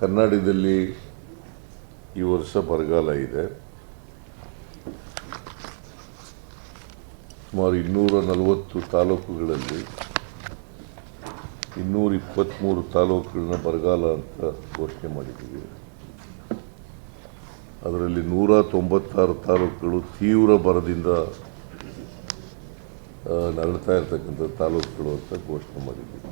ಕರ್ನಾಟಕದಲ್ಲಿ ಈ ವರ್ಷ ಬರಗಾಲ ಇದೆ. ಸುಮಾರು ಇನ್ನೂರ ನಲವತ್ತು ತಾಲೂಕುಗಳಲ್ಲಿ ಇನ್ನೂರ ಇಪ್ಪತ್ತ್ಮೂರು ತಾಲೂಕುಗಳನ್ನ ಬರಗಾಲ ಅಂತ ಘೋಷಣೆ ಮಾಡಿದ್ದೀವಿ. ಅದರಲ್ಲಿ ನೂರ ತೊಂಬತ್ತಾರು ತಾಲೂಕುಗಳು ತೀವ್ರ ಬರದಿಂದ ನರಳ್ತಾ ಇರ್ತಕ್ಕಂಥ ತಾಲೂಕುಗಳು ಅಂತ ಘೋಷಣೆ ಮಾಡಿದ್ದೀವಿ.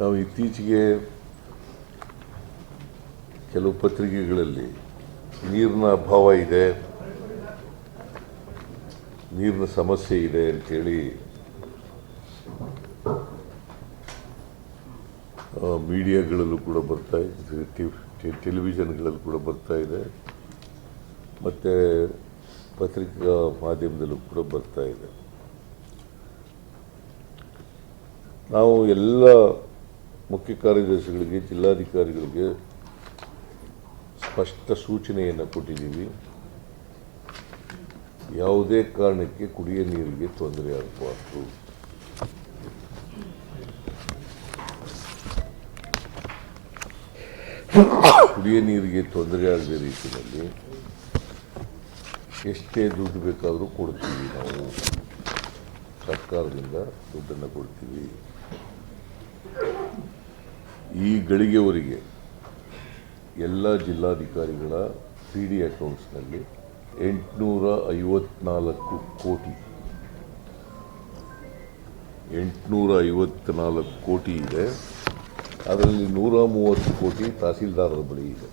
ನಾವು ಇತ್ತೀಚೆಗೆ ಕೆಲವು ಪತ್ರಿಕೆಗಳಲ್ಲಿ ನೀರಿನ ಅಭಾವ ಇದೆ, ನೀರಿನ ಸಮಸ್ಯೆ ಇದೆ ಅಂತೇಳಿ ಮೀಡಿಯಾಗಳಲ್ಲೂ ಕೂಡ ಬರ್ತಾ ಇದೆ ಟೆಲಿವಿಷನ್ಗಳಲ್ಲೂ ಕೂಡ ಬರ್ತಾ ಇದೆ, ಮತ್ತು ಪತ್ರಿಕಾ ಮಾಧ್ಯಮದಲ್ಲೂ ಕೂಡ ಬರ್ತಾ ಇದೆ. ನಾವು ಎಲ್ಲ ಮುಖ್ಯ ಕಾರ್ಯದರ್ಶಿಗಳಿಗೆ, ಜಿಲ್ಲಾಧಿಕಾರಿಗಳಿಗೆ ಸ್ಪಷ್ಟ ಸೂಚನೆಯನ್ನು ಕೊಟ್ಟಿದ್ದೀವಿ. ಯಾವುದೇ ಕಾರಣಕ್ಕೆ ಕುಡಿಯ ನೀರಿಗೆ ತೊಂದರೆ ಆಗಬಾರ್ದು. ಕುಡಿಯ ನೀರಿಗೆ ತೊಂದರೆ ಆಗದ ರೀತಿಯಲ್ಲಿ ಎಷ್ಟೇ ದುಡ್ಡು ಬೇಕಾದರೂ ಕೊಡ್ತೀವಿ ನಾವು. ಸರ್ಕಾರದಿಂದ ದುಡ್ಡನ್ನು ಕೊಡ್ತೀವಿ. ಈ ಗಳಿಗೆವರೆಗೆ ಎಲ್ಲ ಜಿಲ್ಲಾಧಿಕಾರಿಗಳ ಪಿ ಡಿ ಅಕೌಂಟ್ಸ್ನಲ್ಲಿ ಎಂಟುನೂರ ಐವತ್ನಾಲ್ಕು ಕೋಟಿ. ಎಂಟುನೂರ ಐವತ್ನಾಲ್ಕು ಕೋಟಿ ಇದೆ. ಅದರಲ್ಲಿ ನೂರ ಮೂವತ್ತು ಕೋಟಿ ತಹಸೀಲ್ದಾರರ ಬಳಿ ಇದೆ.